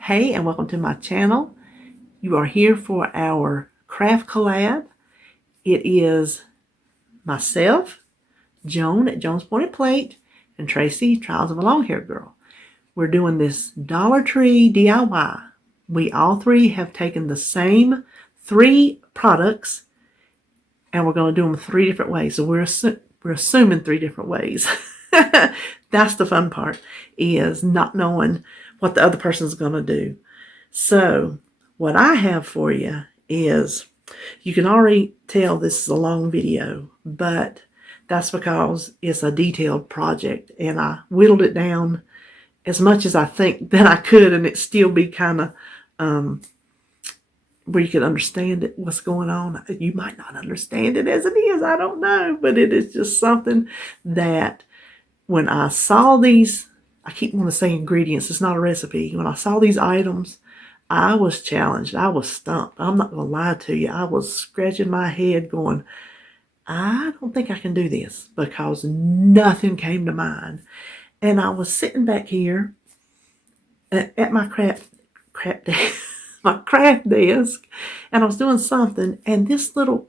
Hey, and welcome to my channel. You are here for our craft collab. It is myself, Joan at Joan's Pointed Plate, and Tracy, Trials of a Long Hair Girl. We're doing this Dollar Tree DIY. We all three have taken the same 3 products, and we're going to do them 3 different ways. So we're assuming 3 different ways. That's the fun part, is not knowing what the other person's going to do. So what I have for you is, you can already tell this is a long video, but that's because it's a detailed project and I whittled it down as much as I think that I could, and it still be kind of where you can understand it, what's going on. You might not understand it as it is, I don't know, but it is just something that when I saw these, I keep wanting to say ingredients, it's not a recipe. When I saw these items, I was challenged. I was stumped. I'm not going to lie to you. I was scratching my head going, I don't think I can do this, because nothing came to mind. And I was sitting back here at my my craft desk, and I was doing something, and this little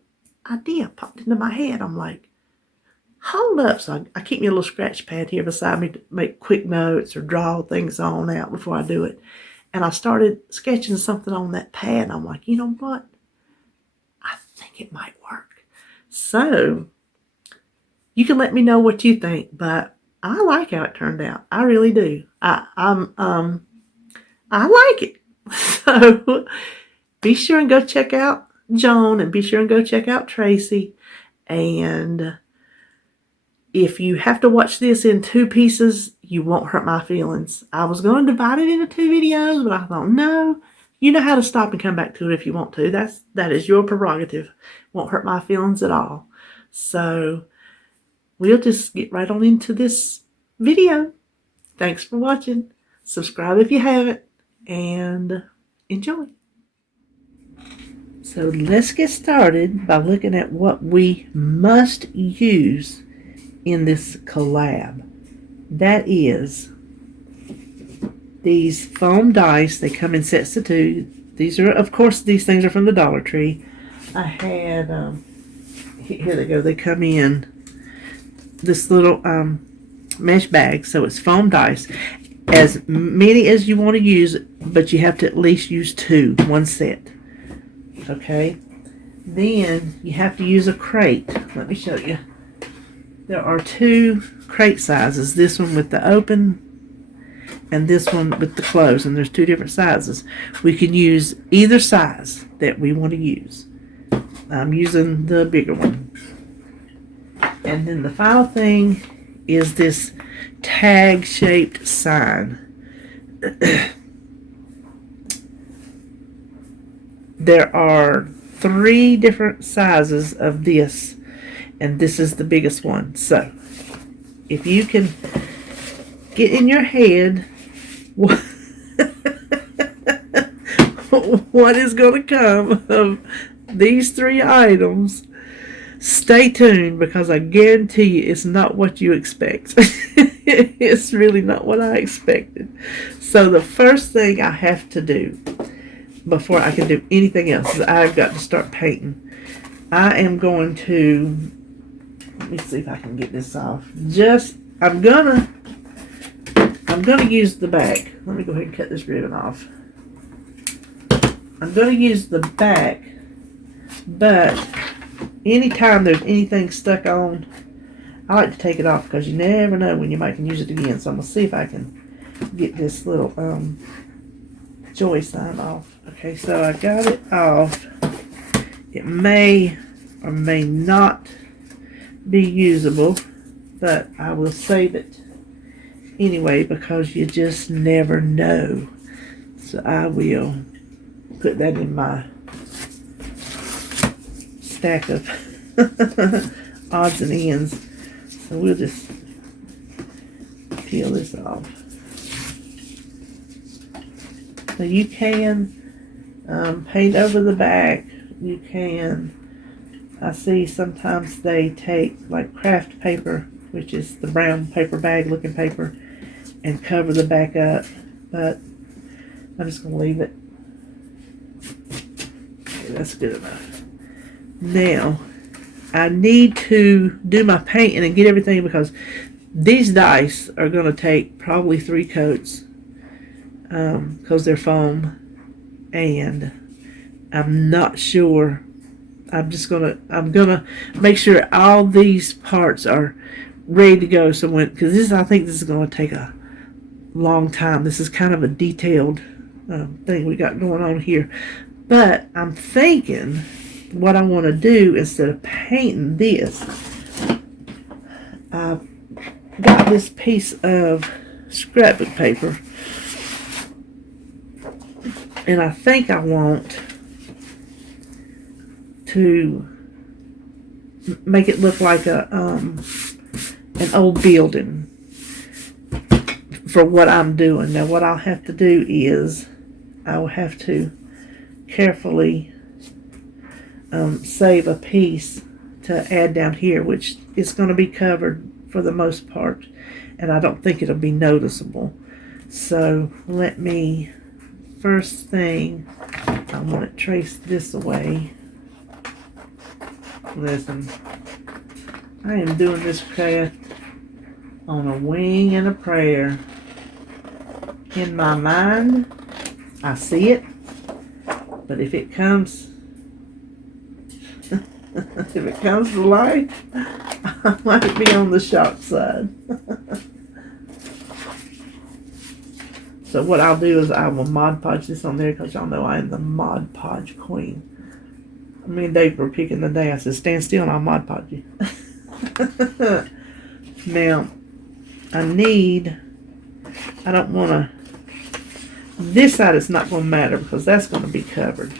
idea popped into my head. I'm like, hold up. So I keep me a little scratch pad here beside me to make quick notes or draw things on out before I do it. And I started sketching something on that pad. And I'm like, you know what? I think it might work. So you can let me know what you think, but I like how it turned out. I really do. I like it. So be sure and go check out Joan, and be sure and go check out Tracy. And if you have to watch this in 2 pieces, you won't hurt my feelings. I was going to divide it into 2 videos, but I thought, no, you know how to stop and come back to it if you want to. That is your prerogative. Won't hurt my feelings at all. So we'll just get right on into this video. Thanks for watching. Subscribe if you haven't, and enjoy. So let's get started by looking at what we must use in this collab. That is these foam dice. They come in sets of 2. These are, of course, these things are from the Dollar Tree. I had here they go. They come in this little mesh bag, so it's foam dice, as many as you want to use, but you have to at least use 2, 1 set. Okay, then you have to use a crate. Let me show you. There are 2 crate sizes, this one with the open and this one with the closed, and there's 2 different sizes. We can use either size that we want to use. I'm using the bigger one. And then the final thing is this tag shaped sign. There are 3 different sizes of this, and this is the biggest one. So if you can get in your head what is going to come of these 3 items, stay tuned, because I guarantee you it's not what you expect. It's really not what I expected. So the first thing I have to do before I can do anything else is I've got to start painting. I am going to, let me see if I can get this off. I'm gonna use the back. Let me go ahead and cut this ribbon off. I'm gonna use the back, but anytime there's anything stuck on, I like to take it off, because you never know when you might can use it again. So I'm gonna see if I can get this little joy sign off. Okay, so I got it off. It may or may not be usable, but I will save it anyway, because you just never know. So I will put that in my stack of odds and ends. So we'll just peel this off. So you can paint over the back. You can, I see sometimes they take like craft paper, which is the brown paper bag looking paper, and cover the back up. But I'm just going to leave it. Okay, that's good enough. Now, I need to do my painting and get everything because these dice are going to take probably 3 coats because they're foam, and I'm not sure. I'm gonna make sure all these parts are ready to go. So because I think this is going to take a long time. This is kind of a detailed thing we got going on here. But I'm thinking what I want to do instead of painting this, I've got this piece of scrapbook paper, and I think I want to make it look like an old building for what I'm doing. Now what I'll have to do is I will have to carefully save a piece to add down here, which is going to be covered for the most part, and I don't think it'll be noticeable. So let me, first thing, I want to trace this away. Listen, I am doing this craft on a wing and a prayer. In my mind, I see it, but if it comes if it comes to life, I might be on the shock side. So what I'll do is I will Mod Podge this on there because y'all know I am the Mod Podge queen. Me and Dave were picking the day. I said, stand still and I'll Mod Podge you. Now, I don't want to, this side is not going to matter because that's going to be covered.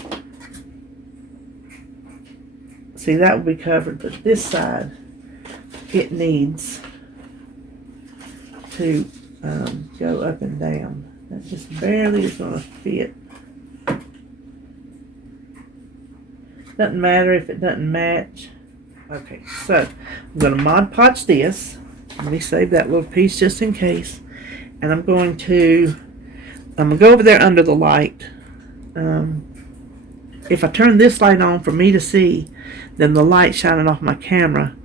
See, that will be covered, but this side, it needs to go up and down. That just barely is going to fit. Doesn't matter if it doesn't match. Okay, so I'm going to Mod Podge this. Let me save that little piece just in case. And I'm going to go over there under the light. If I turn this light on for me to see, then the light shining off my camera,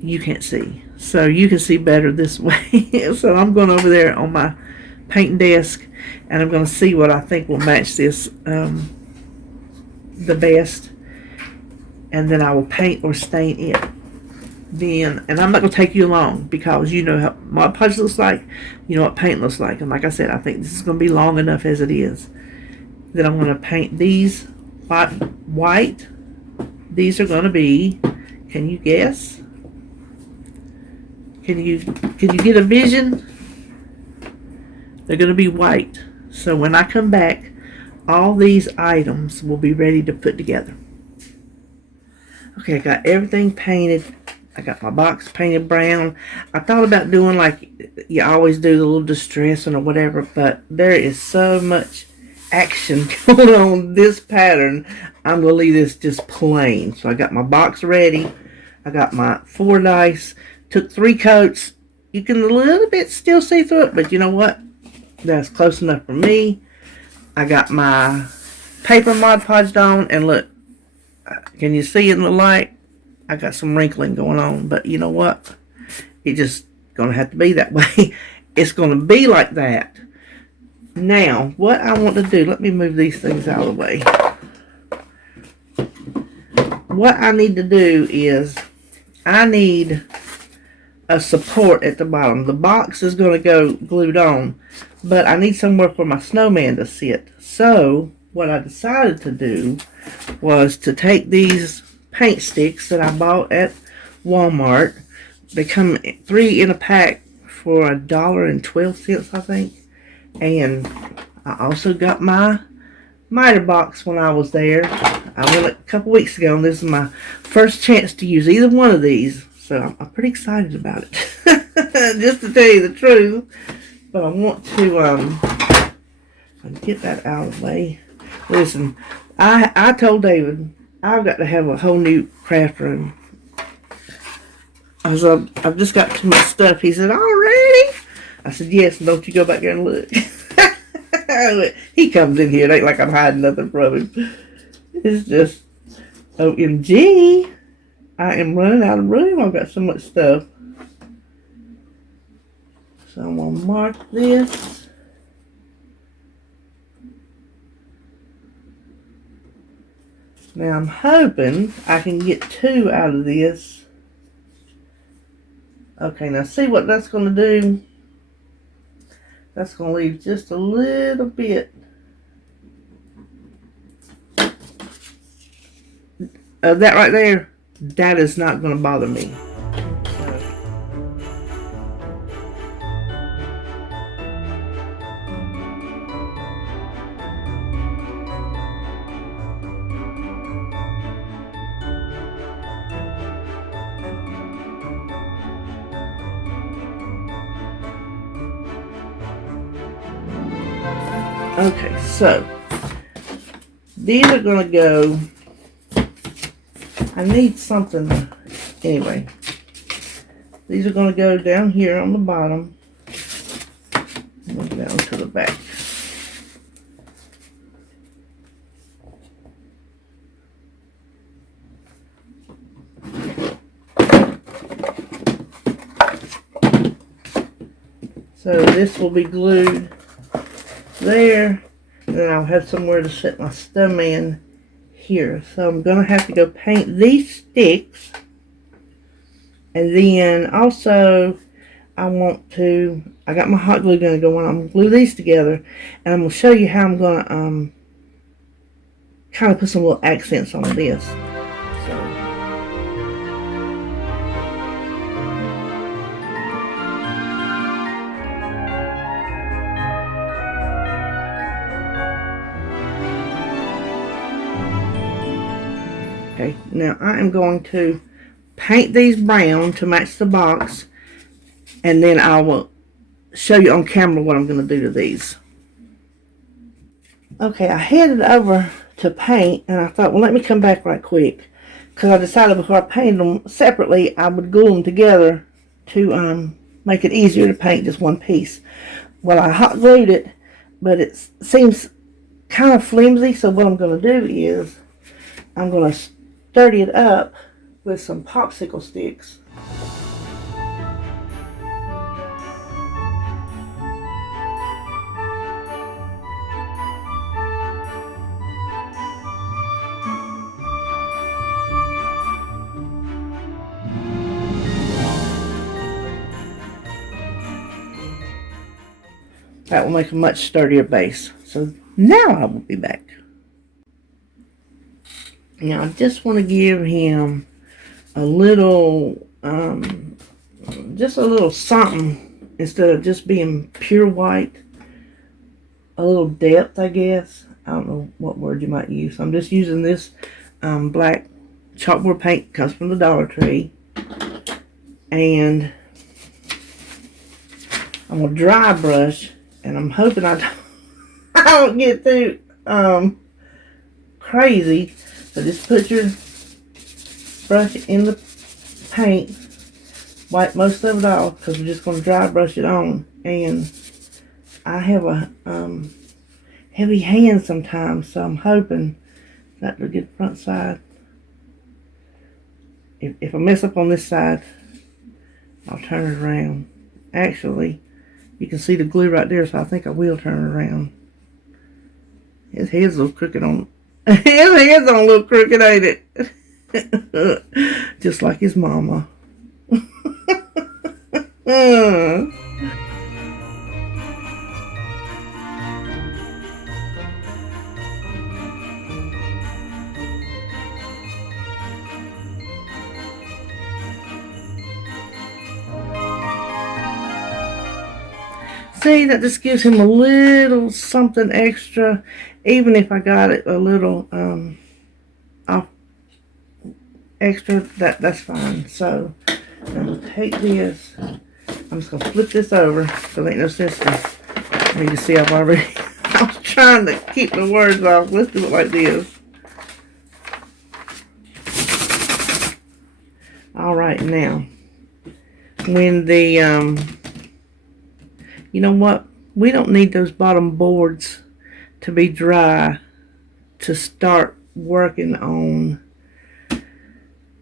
you can't see. So you can see better this way. So I'm going over there on my painting desk, and I'm going to see what I think will match this the best. And then I will paint or stain it. Then, and I'm not going to take you along because you know how Mod Podge looks like, you know what paint looks like. And like I said, I think this is going to be long enough as it is. Then I'm going to paint these white. These are going to be, can you guess? Can you get a vision? They're going to be white. So when I come back, all these items will be ready to put together. Okay, I got everything painted. I got my box painted brown. I thought about doing like you always do, the little distressing or whatever, but there is so much action going on this pattern. I'm going to leave this just plain. So I got my box ready. I got my 4 dice. Took 3 coats. You can a little bit still see through it, but you know what? That's close enough for me. I got my paper Mod Podged on, and look, can you see in the light? I got some wrinkling going on, but you know what? It's just going to have to be that way. It's going to be like that. Now, what I want to do, let me move these things out of the way. What I need to do is, I need a support at the bottom. The box is going to go glued on, but I need somewhere for my snowman to sit. So, what I decided to do was to take these paint sticks that I bought at Walmart. They come 3 in a pack for $1.12, I think. And I also got my miter box when I was there. I went a couple weeks ago, and this is my first chance to use either one of these. So I'm pretty excited about it. Just to tell you the truth. But I want to get that out of the way. Listen, I told David I've got to have a whole new craft room. I've just got too much stuff. He said, already? I said, yes, and don't you go back there and look. He comes in here. It ain't like I'm hiding nothing from him. It's just, OMG. I am running out of room. I've got so much stuff. So I'm going to mark this. Now I'm hoping I can get 2 out of this. Okay, now see what that's going to do? That's going to leave just a little bit of that right there. That is not going to bother me. Okay, so these are going to go. I need something. Anyway, these are going to go down here on the bottom and down to the back. So this will be glued there, and then I'll have somewhere to set my Snowman here. So I'm going to have to go paint these sticks, and then also I got my hot glue gun going. I'm going to glue these together, and I'm going to show you how I'm going to kind of put some little accents on this. Okay, now I am going to paint these brown to match the box, and then I will show you on camera what I'm going to do to these. Okay, I headed over to paint, and I thought, well, let me come back right quick, because I decided before I painted them separately, I would glue them together to make it easier to paint just one piece. Well, I hot glued it, but it seems kind of flimsy, so what I'm going to do is I'm going to sturdy it up with some popsicle sticks. That will make a much sturdier base. So now I will be back. Now I just want to give him a little, just a little something instead of just being pure white. A little depth, I guess. I don't know what word you might use. I'm just using this black chalkboard paint. Comes from the Dollar Tree. And I'm going to dry brush. And I'm hoping I don't get too crazy. So just put your brush in the paint, wipe most of it off, because we're just going to dry brush it on. And I have a heavy hand sometimes, so I'm hoping that will get the front side. If I mess up on this side, I'll turn it around. Actually, you can see the glue right there, so I think I will turn it around. His head's a little crooked on. His head's on a little crooked, ain't it? Just like his mama. See, that just gives him a little something extra, even if I got it a little off extra, that's fine. So I'm going to take this, I'm just going to flip this over, so there ain't no sense for me to see I've already, I was trying to keep the words off. Let's do it like this. Alright, now, when the, you know what? We don't need those bottom boards to be dry to start working on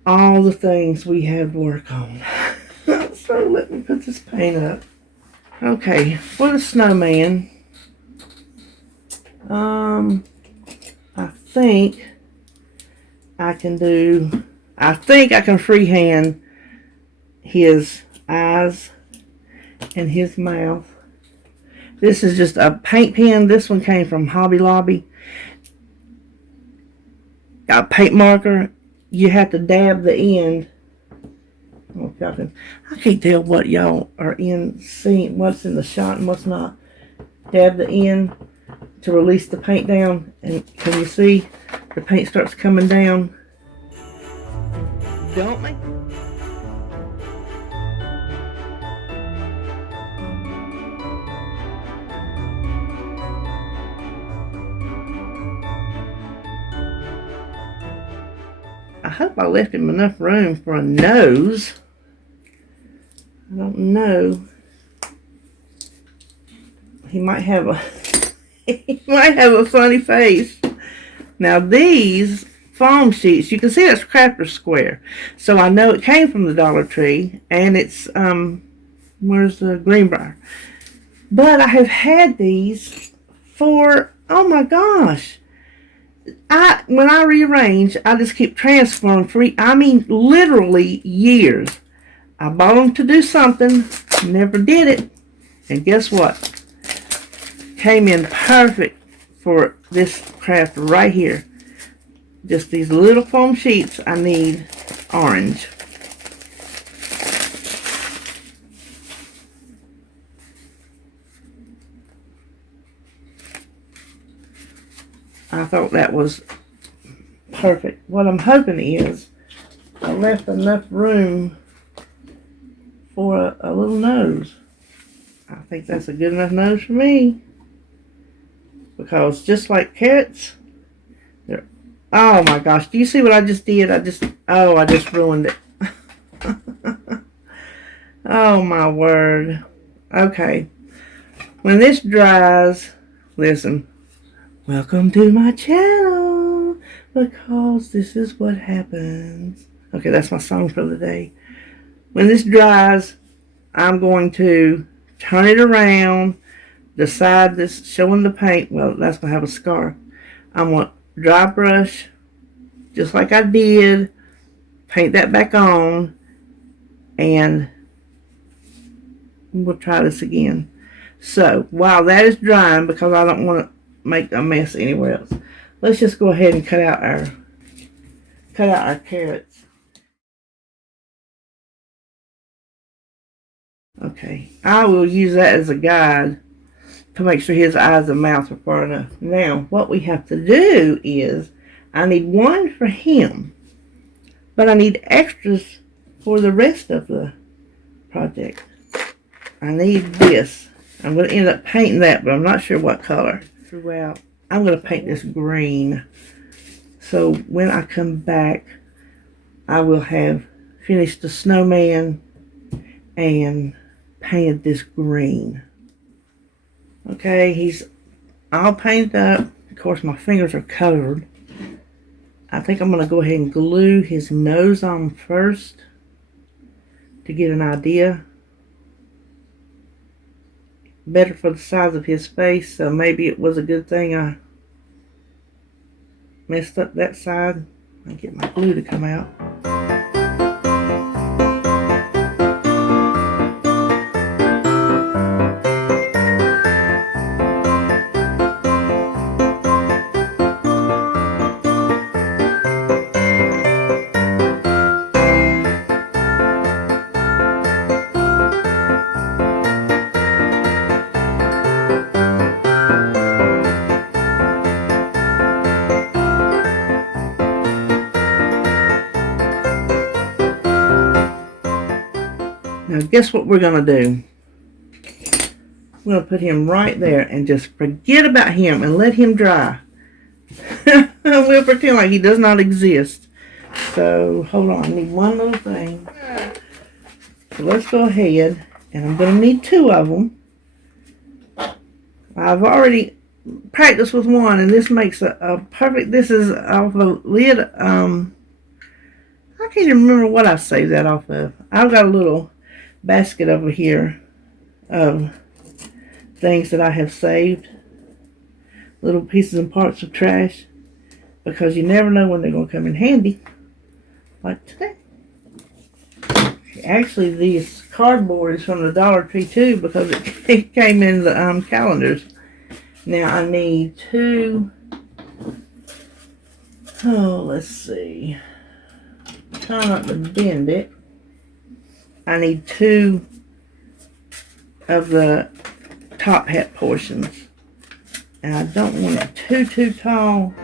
all the things we have to work on. So let me put this paint up. Okay, for the snowman, I think I can freehand his eyes and his mouth. This is just a paint pen. This one came from Hobby Lobby. A paint marker. You have to dab the end. I can't tell what y'all are seeing, what's in the shot and what's not. Dab the end to release the paint down, and can you see the paint starts coming down? Don't make I hope I left him enough room for a nose. I don't know. He might have a funny face. Now these foam sheets, you can see that's Crafter Square. So I know it came from the Dollar Tree, and it's where's the Greenbrier? But I have had these for, oh my gosh. When I rearrange, I just keep transferring literally years. I bought them to do something, never did it, and guess what? Came in perfect for this craft right here. Just these little foam sheets. I need orange. I thought that was perfect. What I'm hoping is I left enough room for a little nose. I think that's a good enough nose for me. Because just like carrots, they're, oh my gosh, do you see what I just did? I just ruined it. Oh my word. Okay. When this dries, listen. Welcome to my channel, because this is what happens. Okay, that's my song for the day. When this dries, I'm going to turn it around, the side that's showing the paint, well, that's going to have a scar. I'm going to dry brush, just like I did, paint that back on, and we'll try this again. So, while that is drying, because I don't want to make a mess anywhere else, let's just go ahead and cut out our carrots. Okay, I will use that as a guide to make sure his eyes and mouth are far enough. Now, what we have to do is, I need one for him, but I need extras for the rest of the project. I need this. I'm going to end up painting that, but I'm not sure what color. Throughout, I'm going to paint this green. So when I come back, I will have finished the snowman and painted this green. Okay, he's all painted up. Of course, my fingers are covered. I think I'm going to go ahead and glue his nose on first to get an idea. Better for the size of his face, so maybe it was a good thing I messed up that side. I'll get my glue to come out. Now guess what we're going to do? We're going to put him right there and just forget about him and let him dry. We'll pretend like he does not exist. So hold on, I need one little thing. So let's go ahead, and I'm going to need two of them. I've already practice with one, and this makes a perfect. This is off a lid. I can't even remember what I saved that off of. I've got a little basket over here of things that I have saved, little pieces and parts of trash, because you never know when they're going to come in handy, like today. Actually, this cardboard is from the Dollar Tree too, because it came in the calendars. Now I need two, let's see, try not to bend it. I need two of the top hat portions, and I don't want it too tall.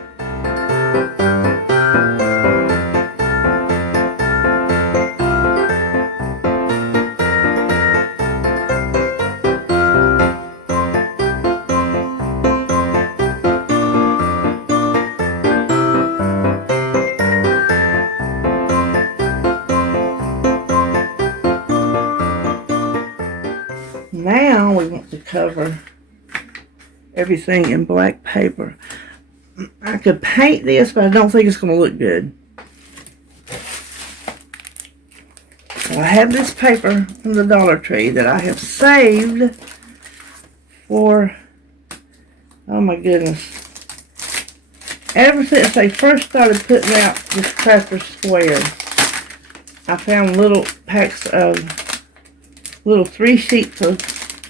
Now we want to cover everything in black paper. I could paint this, but I don't think it's going to look good. So I have this paper from the Dollar Tree that I have saved for, oh my goodness, ever since they first started putting out this Crafter Square. I found little packs of little 3 sheets of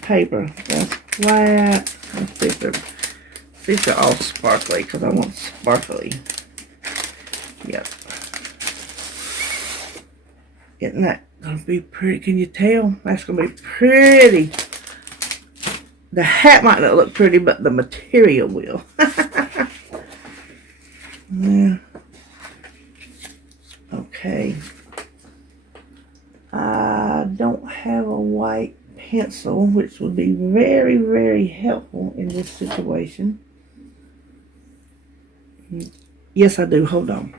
paper. That's flat. Let's see if these are all sparkly, because I want sparkly. Yep. Isn't that going to be pretty? Can you tell? That's going to be pretty. The hat might not look pretty, but the material will. Yeah. Okay. I don't have a white pencil, which would be very, very helpful in this situation. Yes, I do. Hold on.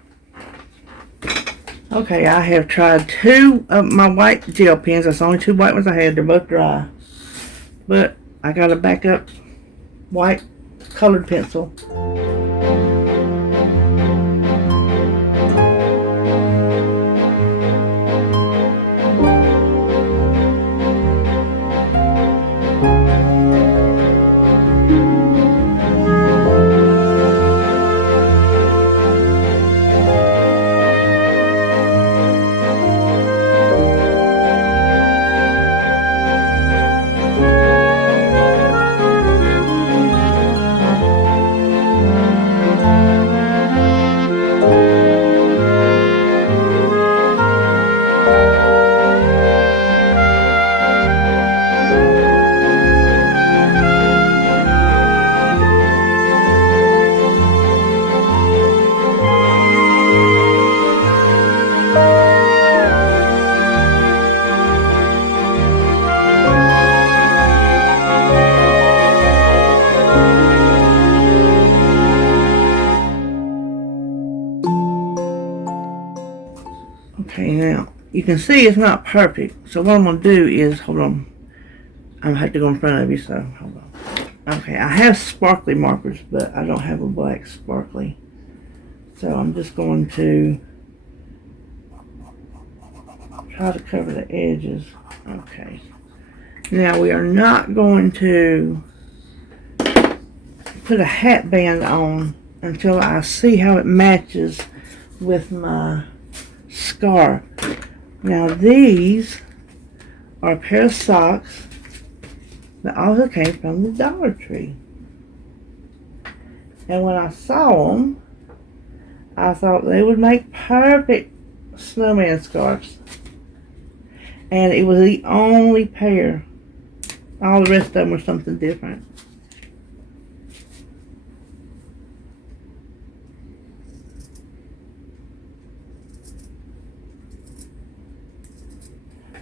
Okay, I have tried 2 of my white gel pens. That's the only 2 white ones I had. They're both dry. But I got a backup white colored pencil. Okay, now you can see it's not perfect. So what I'm going to do is, hold on. I'm going to have to go in front of you, so hold on. Okay, I have sparkly markers, but I don't have a black sparkly. So I'm just going to try to cover the edges. Okay. Now we are not going to put a hat band on until I see how it matches with my scarf. Now these are a pair of socks that also came from the Dollar Tree. And when I saw them, I thought they would make perfect snowman scarves. And it was the only pair. All the rest of them were something different.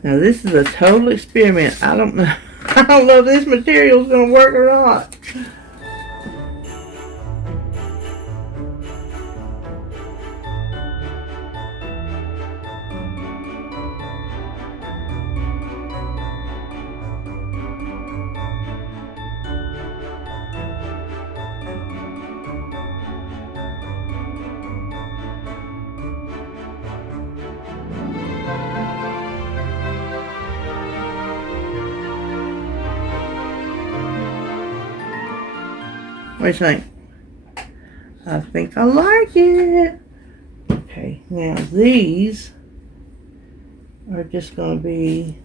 Now this is a total experiment. I don't know. I don't know if this material is going to work or not. What do you think? I think I like it. Okay, now these are just going to be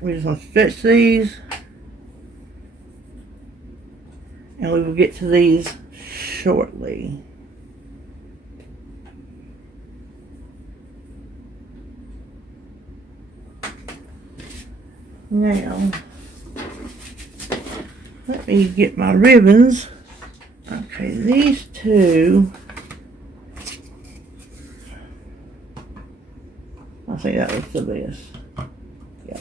we're just going to stretch these, and we will get to these shortly. Now, let me get my ribbons. Okay, these two, I think that was the best. Yep.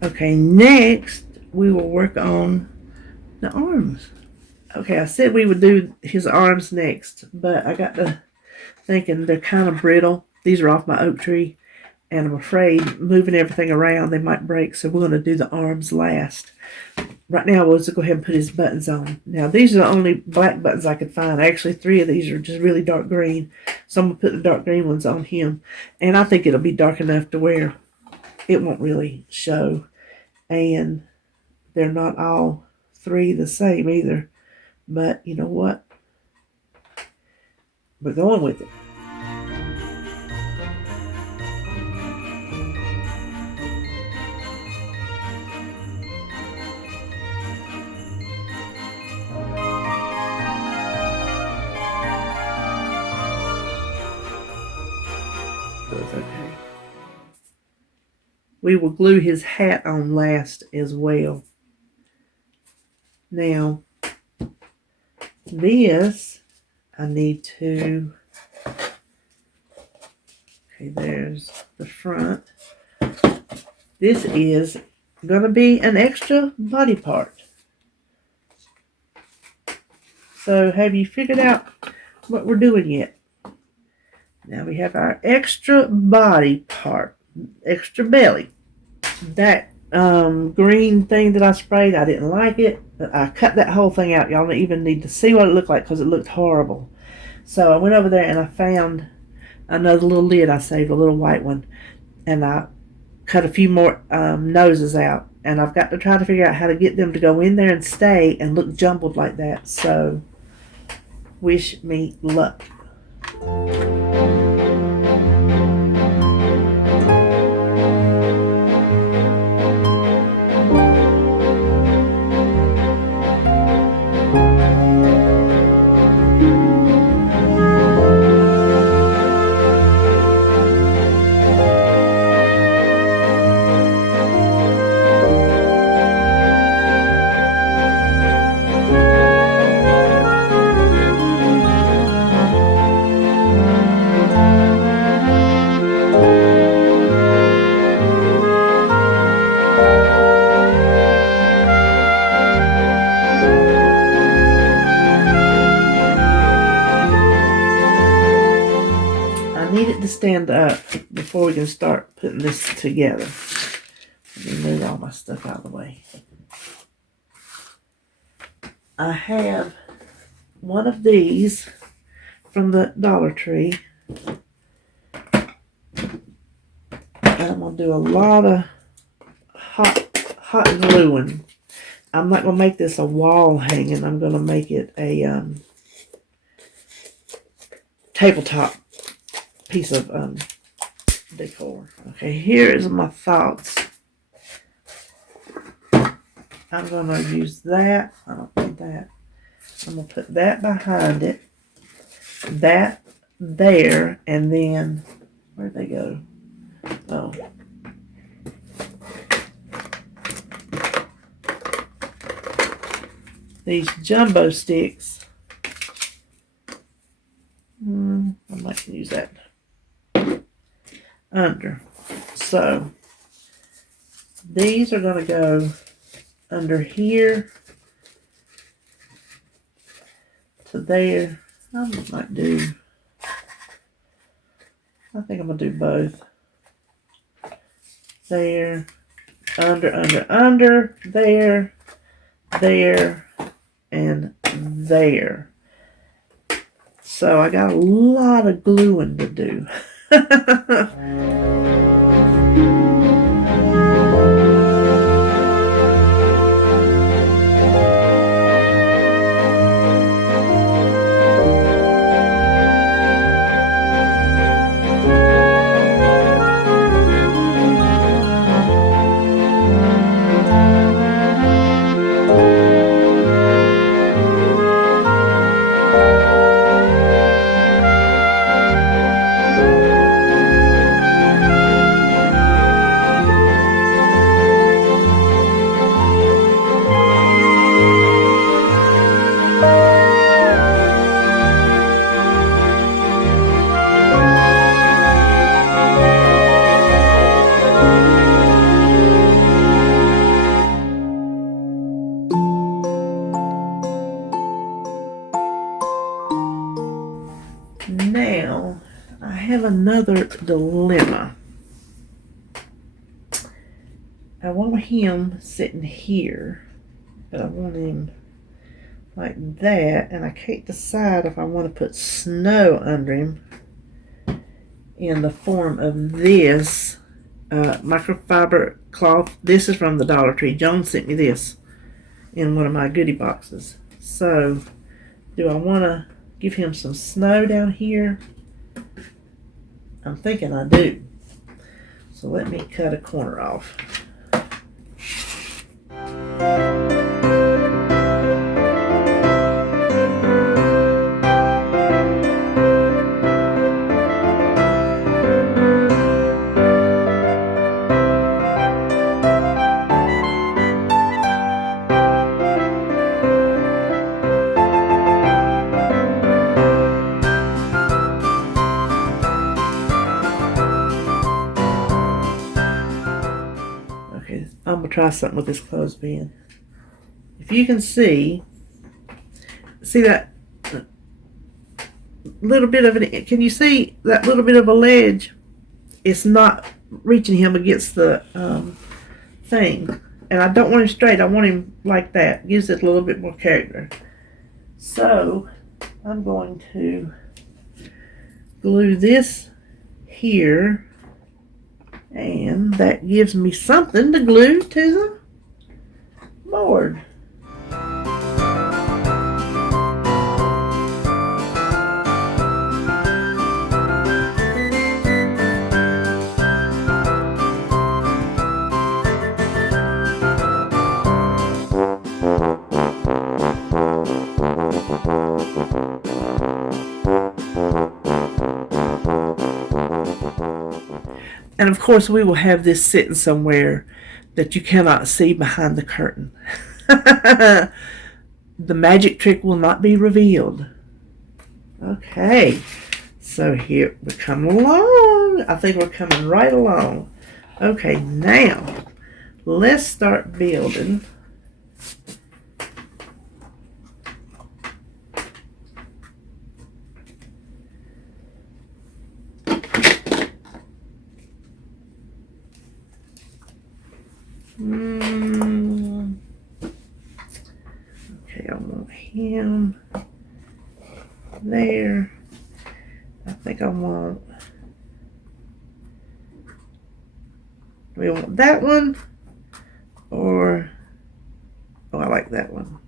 Okay, next we will work on the arms. Okay, I said we would do his arms next, but I got to thinking they're kind of brittle. These are off my oak tree, and I'm afraid moving everything around they might break, so we're going to do the arms last. Right now, we'll just go ahead and put his buttons on. Now, these are the only black buttons I could find. Actually, 3 of these are just really dark green, so I'm going to put the dark green ones on him, and I think it'll be dark enough to where it won't really show, and they're not all 3 the same either. But you know what? We're going with it. That's okay. We will glue his hat on last as well. Now, this I need to, okay, there's the front. This is going to be an extra body part. So have you figured out what we're doing yet? Now we have our extra body part, extra belly. That green thing that I sprayed, I didn't like it. I cut that whole thing out. Y'all don't even need to see what it looked like because it looked horrible. So I went over there and I found another little lid I saved, a little white one. And I cut a few more noses out. And I've got to try to figure out how to get them to go in there and stay and look jumbled like that. So wish me luck. Stand up before we can start putting this together. Let me move all my stuff out of the way. I have one of these from the Dollar Tree. And I'm going to do a lot of hot gluing. I'm not going to make this a wall hanging. I'm going to make it a tabletop piece of decor. Okay, here is my thoughts. I'm going to use that. I don't need that. I'm going to put that behind it. That there. And then, where'd they go? Oh. These jumbo sticks. I might use that under. So these are going to go under here to there. I think I'm going to do both. there, under, there, and there. So I got a lot of gluing to do. Now, I have another dilemma. I want him sitting here, but I want him like that, and I can't decide if I want to put snow under him in the form of this microfiber cloth. This is from the Dollar Tree. Joan sent me this in one of my goodie boxes. So, do I want to give him some snow down here? I'm thinking I do. So let me cut a corner off. I'm going to try something with this clothespin. If you can see that little bit of it, can you see that little bit of a ledge? It's not reaching him against the thing. And I don't want him straight, I want him like that. Gives it a little bit more character. So, I'm going to glue this here. And that gives me something to glue to the board. And of course, we will have this sitting somewhere that you cannot see behind the curtain. The magic trick will not be revealed. Okay, so here we're coming along. I think we're coming right along. Okay, now let's start building. Okay, I want him there. I think I want, we want that one, or, oh, I like that one.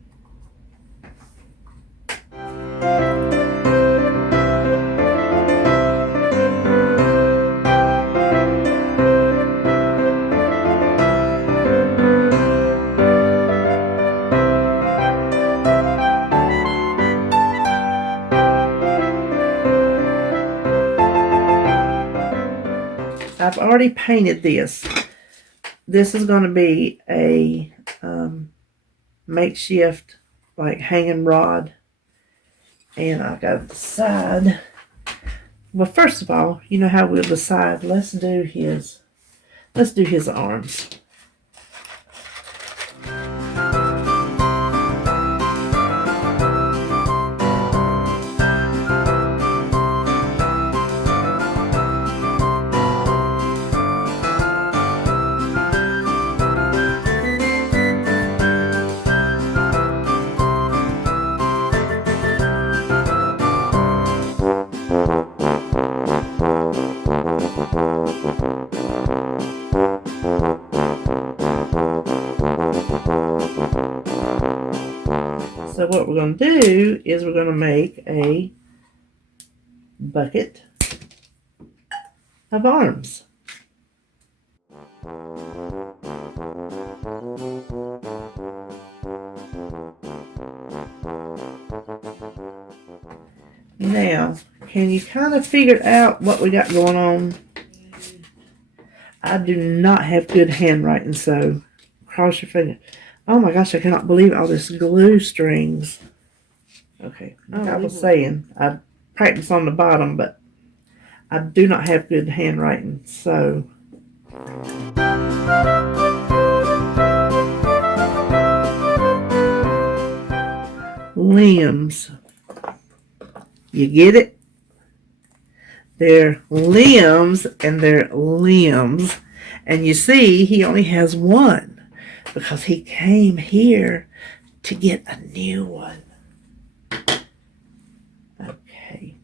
I've already painted this. This is going to be a makeshift like hanging rod. And I got to decide. Well, first of all, you know how we'll decide. Let's do his arms. we're going to do is we're going to make a bucket of arms. Now, can you kind of figure out what we got going on? I do not have good handwriting, so cross your fingers. Oh my gosh, I cannot believe all this glue strings. Okay, like I was saying, I practice on the bottom, but I do not have good handwriting, so. Limbs. You get it? They're limbs and they're limbs. And you see, he only has one because he came here to get a new one. Okay.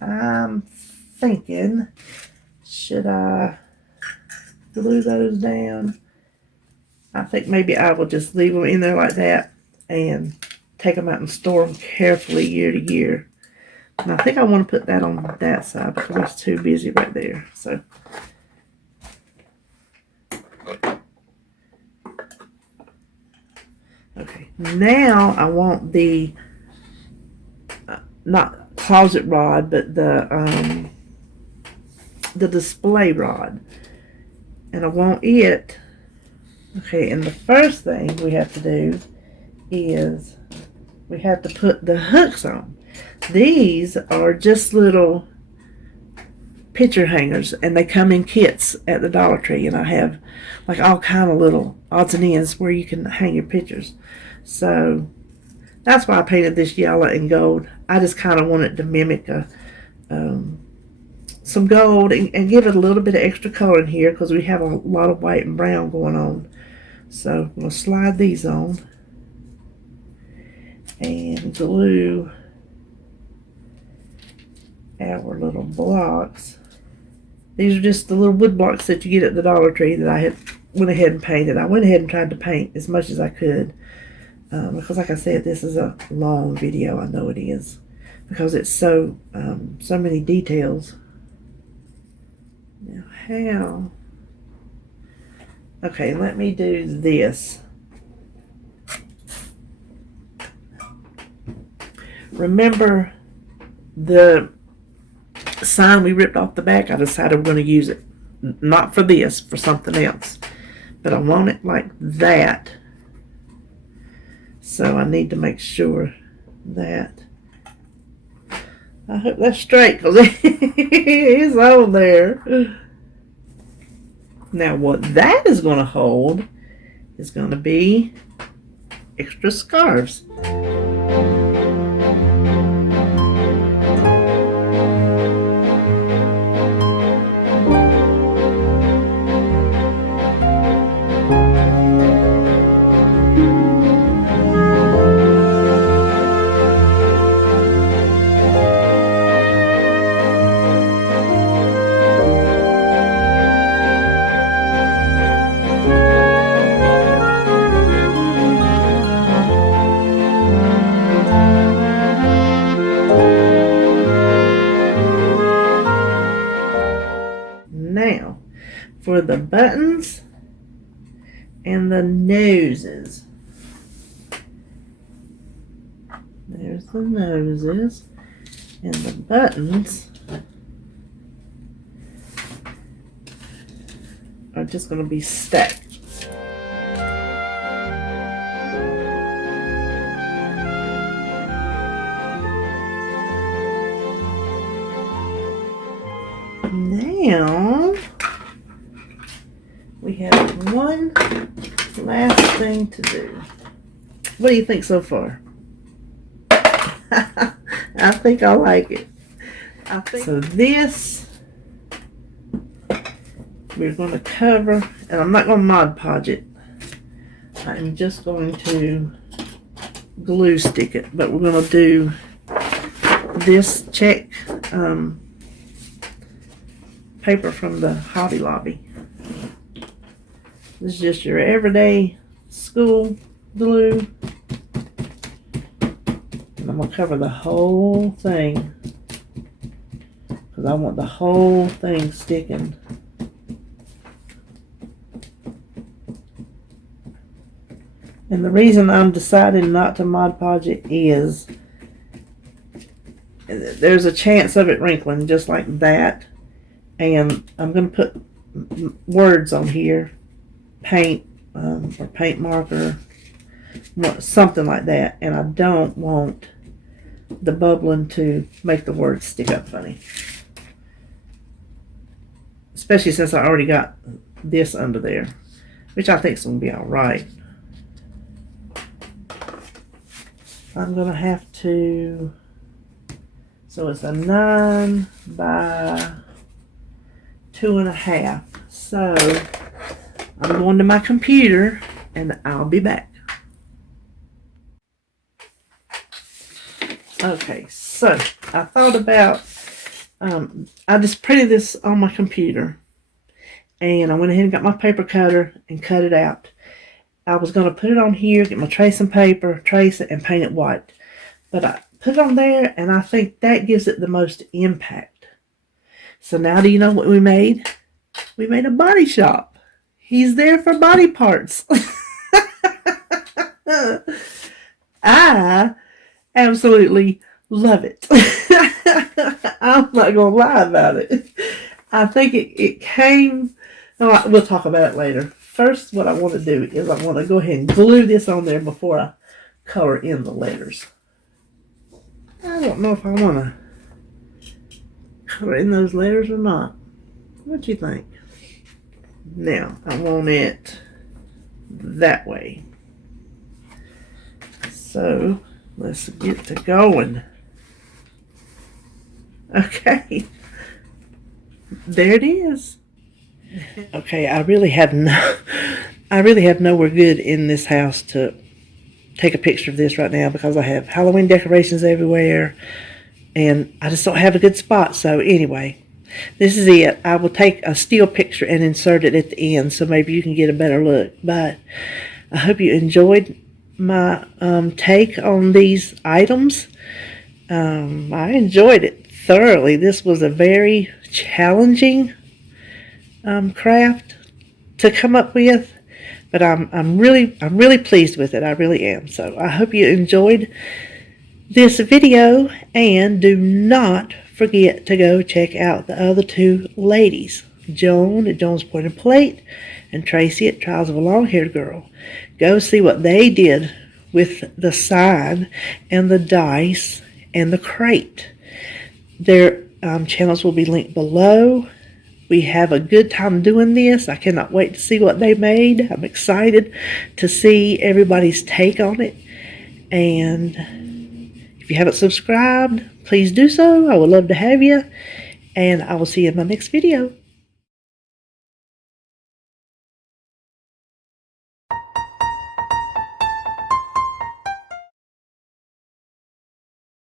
I'm thinking, should I glue those down? I think maybe I will just leave them in there like that and take them out and store them carefully year to year. And I think I want to put that on that side because it's too busy right there. So, okay. Now I want the not closet rod, but the display rod, and I want it. Okay. And the first thing we have to do is we have to put the hooks on. These are just little picture hangers, and they come in kits at the Dollar Tree, and I have like all kind of little odds and ends where you can hang your pictures. So that's why I painted this yellow and gold. I just kind of wanted to mimic some gold and give it a little bit of extra color in here because we have a lot of white and brown going on. So I'm going to slide these on and glue our little blocks. These are just the little wood blocks that you get at the Dollar Tree that I had went ahead and painted. I went ahead and tried to paint as much as I could because, like I said, this is a long video. I know it is because it's so many details. Now, how? Okay, let me do this. Remember the sign we ripped off the back? I decided we're going to use it. Not for this, for something else. But I want it like that. So I need to make sure that. I hope that's straight because it's on there. Now what that is going to hold is going to be extra scarves. Now, for the buttons and the noses. There's the noses and the buttons are just going to be stacked. Now, we have one last thing to do. What do you think so far? I think I like it. So this, we're going to cover, and I'm not going to Mod Podge it. I'm just going to glue stick it, but we're going to do this check paper from the Hobby Lobby. This is just your everyday school glue. I'm going to cover the whole thing because I want the whole thing sticking. And the reason I'm deciding not to Mod Podge it is there's a chance of it wrinkling just like that. And I'm going to put words on here, paint or paint marker, something like that. And I don't want the bubbling to make the words stick up funny. Especially since I already got this under there, which I think is going to be all right. I'm going to have to, so it's a 9 by 2.5. So I'm going to my computer and I'll be back. Okay, so I thought about, I just printed this on my computer and I went ahead and got my paper cutter and cut it out. I was going to put it on here, get my tracing paper, trace it, and paint it white. But I put it on there, and I think that gives it the most impact. So now do you know what we made? We made a body shop. He's there for body parts. I absolutely love it. I'm not going to lie about it. I think it came... Oh, we'll talk about it later. First, what I want to do is I want to go ahead and glue this on there before I color in the letters. I don't know if I want to color in those letters or not. What do you think? Now, I want it that way. So, let's get to going. Okay. There it is. Okay, I really have nowhere good in this house to take a picture of this right now because I have Halloween decorations everywhere and I just don't have a good spot. So anyway, this is it. I will take a still picture and insert it at the end so maybe you can get a better look. But I hope you enjoyed my take on these items. I enjoyed it thoroughly. This was a very challenging craft to come up with, but I'm really pleased with it. I really am. So I hope you enjoyed this video, and do not forget to go check out the other two ladies, Joan at Joan's Pointed Plate and Tracy at Trials of a Long-Haired Girl. Go see what they did with the sign and the dice and the crate. Their channels will be linked below. We have a good time doing this. I cannot wait to see what they made. I'm excited to see everybody's take on it. And if you haven't subscribed, please do so. I would love to have you. And I will see you in my next video.